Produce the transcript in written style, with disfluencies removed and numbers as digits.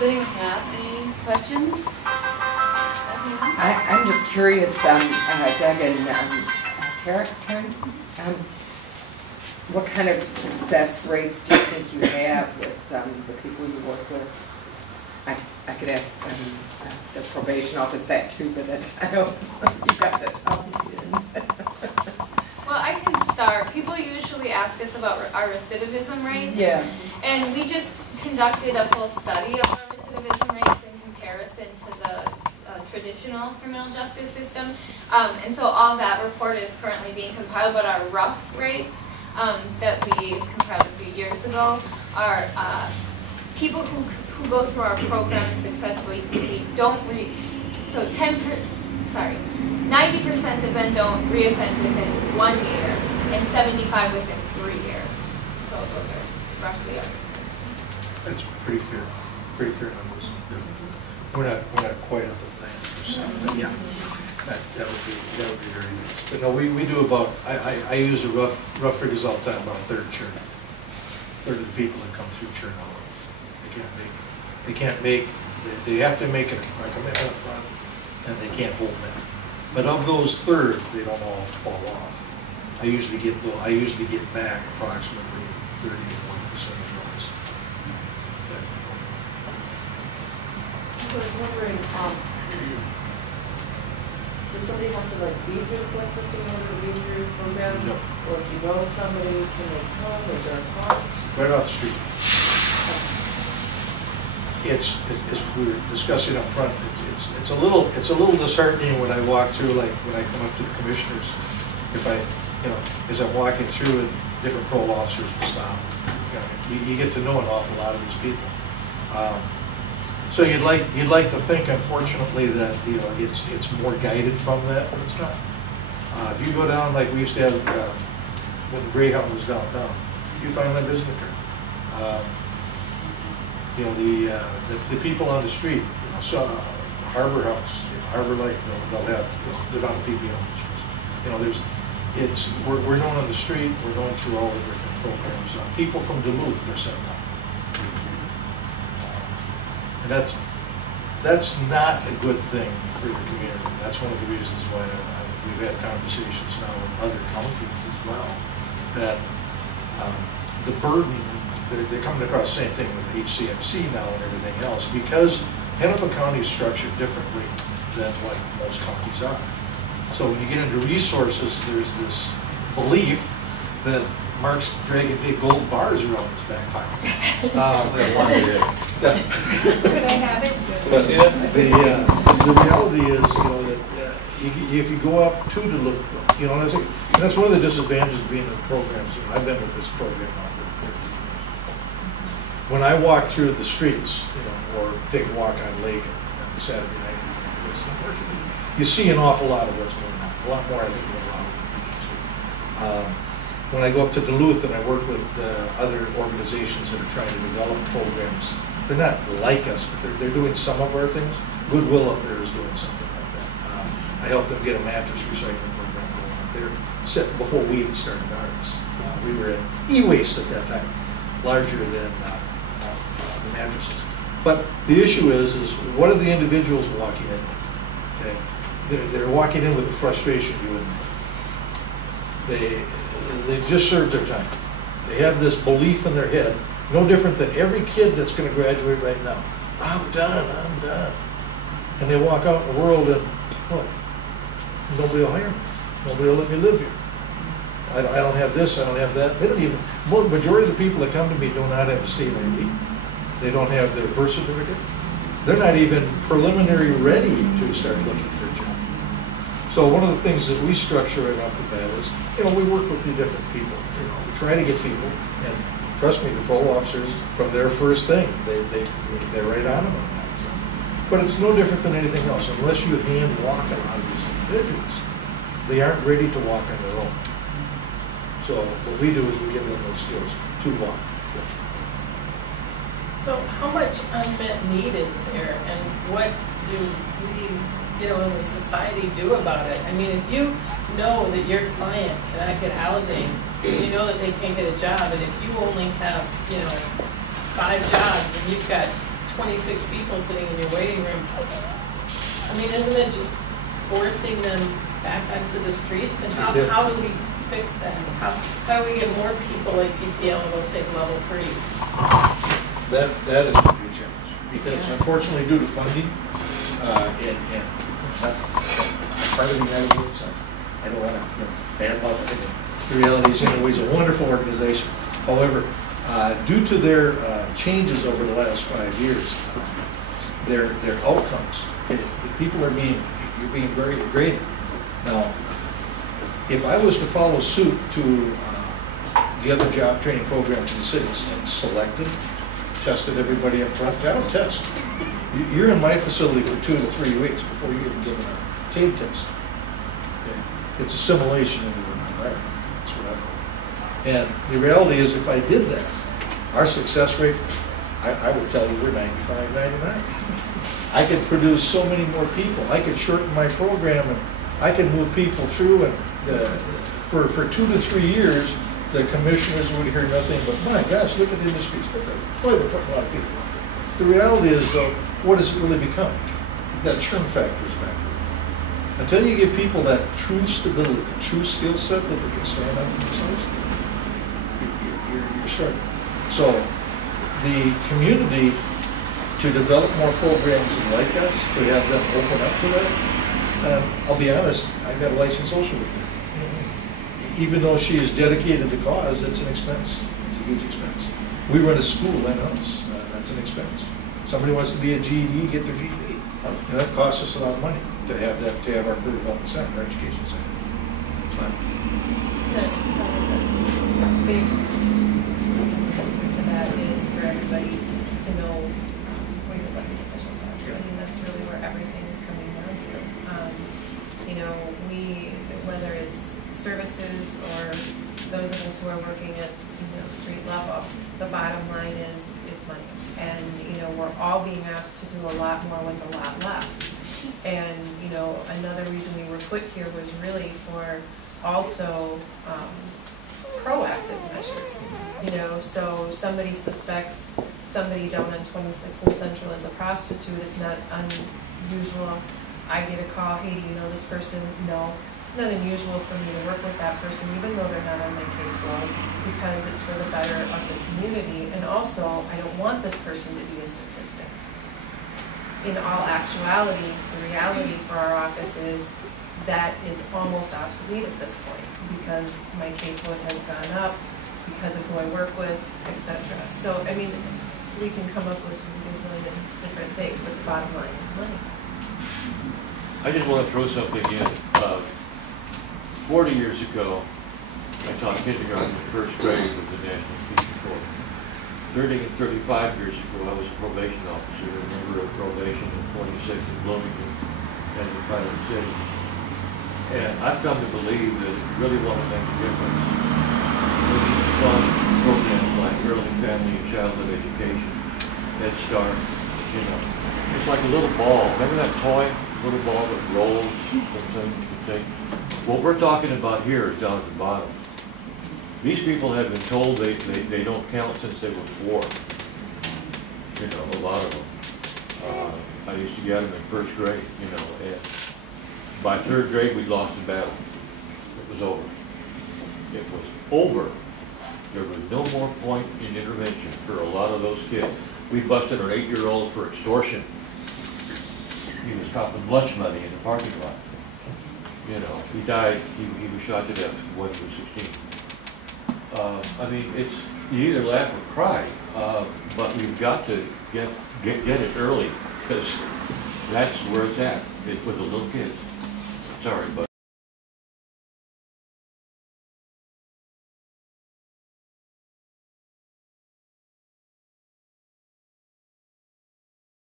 Does anyone have any questions? I'm just curious, Doug and Tara, what kind of success rates do you think you have with the people you work with? I could ask the probation office that too, but that's, I know you've got to tell me. Well, I can start. People usually ask us about our recidivism rates. Yeah. And we just conducted a full study of our recidivism rates in comparison to the traditional criminal justice system. And so all that report is currently being compiled, but our rough rates that we compiled a few years ago are people who go through our program and successfully complete don't 90% of them don't reoffend within 1 year and 75 within 3 years. So those are roughly our recidivism. That's pretty fair numbers. We're not quite at the 90%, but yeah, that would be very nice. But no, we do about, I use a rough figures all the time, about a third of the people that come through churn out. They have to make a commitment up front, and they can't hold that. But of those third, they don't all fall off. I usually get back approximately 30 to 40% of those. I was wondering, does somebody have to be through the court system in order to be through your program? No. Or if you know somebody, can they come? Is there a cost? Right off the street. It's as we were discussing up front. It's a little disheartening when I walk through, like when I come up to the commissioners. If as I'm walking through, and different parole officers will stop. You get to know an awful lot of these people. So you'd like to think, unfortunately, that it's more guided from that, but it's not. If you go down, like we used to have when Greyhound was downtown, you find my business card. The people on the street, Harbor House, Harbor Lake, they'll have they're on PPO. We're known on the street. We're going through all the different programs. People from Duluth are sent out, and that's not a good thing for the community. That's one of the reasons why we've had conversations now with other counties as well, that the burden. They're coming across the same thing with HCMC now and everything else, because Hennepin County is structured differently than what most counties are. So when you get into resources, there's this belief that Mark's dragging big gold bars around his back pocket. Could I have it? The reality is, that if you go up to Duluth, and that's one of the disadvantages of being in the programs. I've been with this program now for 50 years. When I walk through the streets, or take a walk on Lake on Saturday night, you see an awful lot of what's going on. A lot more, I think, than around. When I go up to Duluth and I work with other organizations that are trying to develop programs, they're not like us, but they're doing some of our things. Goodwill up there is doing something like that. I helped them get a mattress recycling program going up there before we even started ours. We were in e-waste at that time, larger than the mattresses. But the issue is what are the individuals walking in with? Okay, they're walking in with the frustration you and they just served their time. They have this belief in their head, no different than every kid that's going to graduate right now. I'm done. And they walk out in the world and nobody will hire me. Nobody will let me live here. I don't have this, I don't have that. They don't even, majority of the people that come to me do not have a state ID. They don't have their birth certificate. They're not even preliminary ready to start looking for a job. So one of the things that we structure right off the bat is, we work with the different people. We try to get people, and trust me, the parole officers, from their first thing, they're right on them on that. So. But it's no different than anything else. Unless you hand walk a lot of these individuals, they aren't ready to walk on their own. So what we do is we give them those skills to walk. So how much unmet need is there, and what do we, as a society do about it? I mean, if you know that your client cannot get housing, you know that they can't get a job, and if you only have, 5 jobs and you've got 26 people sitting in your waiting room. I mean, isn't it just forcing them back onto the streets? And how do we fix that? How do we get more people like PPL to go take level 3? That is a big challenge, because unfortunately due to funding, and not part of the United States, I don't want to, it's bad luck. The reality is, he's a wonderful organization. However, due to their changes over the last 5 years, their outcomes, people are you're being very degraded. Now, if I was to follow suit to the other job training programs in the cities and selected, tested everybody up front, I don't test. You're in my facility for 2 to 3 weeks before you're even given a TABE test. Okay? It's assimilation into the environment. That's what I do. And the reality is, if I did that, our success rate, I would tell you, we're 95, 99. I could produce so many more people. I could shorten my program, and I could move people through. And for 2 to 3 years, the commissioners would hear nothing but, my gosh, look at the industries. Boy, they're putting a lot of people out there. The reality is, though, what does it really become? That churn factor is back there. Until you give people that true stability, the true skill set that they can stand up for themselves, you're starting. So the community, to develop more programs like us, to have them open up to that, I'll be honest, I've got a licensed social worker. Even though she is dedicated to the cause, it's an expense. It's a huge expense. We run a school in-house. That's an expense. Somebody wants to be a GED, get their GED. And that costs us a lot of money to have that, to have our career development center, our education center. The big answer to that is for everybody to know where your elected officials are. I mean, that's really where everything is coming down to. Whether it's services or those of us who are working at street level, the bottom line is money. And we're all being asked to do a lot more with a lot less. And another reason we were put here was really for also proactive measures. So somebody suspects somebody down on 26th and Central is a prostitute. It's not unusual. I get a call, hey, do you know this person? No. It's not unusual for me to work with that person, even though they're not on my caseload, because it's for the better of the community. And also, I don't want this person to be a statistic. In all actuality, the reality for our office is that is almost obsolete at this point, because my caseload has gone up, because of who I work with, etc. So, I mean, we can come up with some gazillion different things, but the bottom line is money. I just want to throw something in. 40 years ago, I taught kindergarten in first grade with the National Teaching Corps. 30 and 35 years ago, I was a probation officer, a member of probation in 26 in Bloomington and in Pilot City. And I've come to believe that if you really want to make a difference, we need to fund programs like early family and childhood education, Head Start. It's like a little ball. Remember that toy? Little ball that rolls and things. What we're talking about here is down at the bottom. These people have been told they don't count since they were 4. A lot of them. I used to get them in first grade, and by 3rd grade we'd lost the battle. It was over. It was over. There was no more point in intervention for a lot of those kids. We busted an 8-year-old for extortion. He was copping lunch money in the parking lot. He died, he was shot to death when he was 16. I mean, you either laugh or cry, but we've got to get it early, because that's where it's at, with the little kids. Sorry, but.